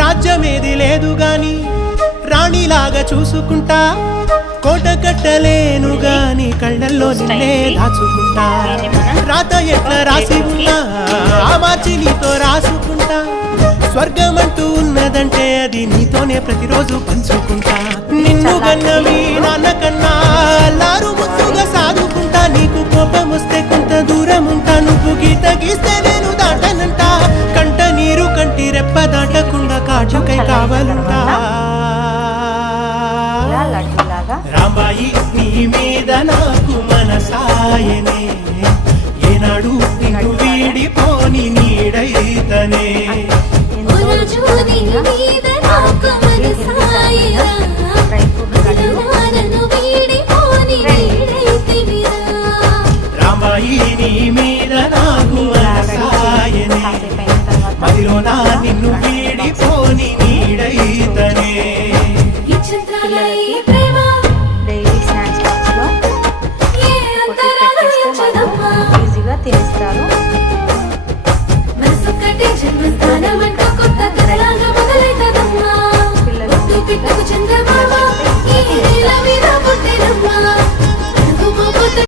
రాజ్యమేది లేదు గాని రాణిలాగా చూసుకుంటా, కోట కట్టలేను గాని కళ్ళల్లో నిన్నే దాచుకుంటా. రాత ఎట్లా రాసి ఉన్నా ఆ మార్చి నీతో రాసుకుంటా. స్వర్గమంటూ ఉన్నదంటే అది నీతోనే ప్రతిరోజు పంచుకుంటా. నిన్ను గన్నవి నాన్న కన్నా లారు ముద్దుగా సాదుకుంటా. నీకు కోపం వస్తే కొంత దూరం ఉంటా, నువ్వు గీత గీస్తే నేను దాటనంట. కంట నీరు కంటి రెప్ప దాటకుండా కాటుకై కావాలంటా. రాంబాయి నీ మీద నాకు మనసాయనే, ఏనాడు నిన్ను వీడిపోని నీడైతనే. రాంబాయి నీ మీద నాకు మనసాయనే, మదిలో నా నిన్ను వీడిపోని నీడైతనే. ఈజీగా తినేస్తారు.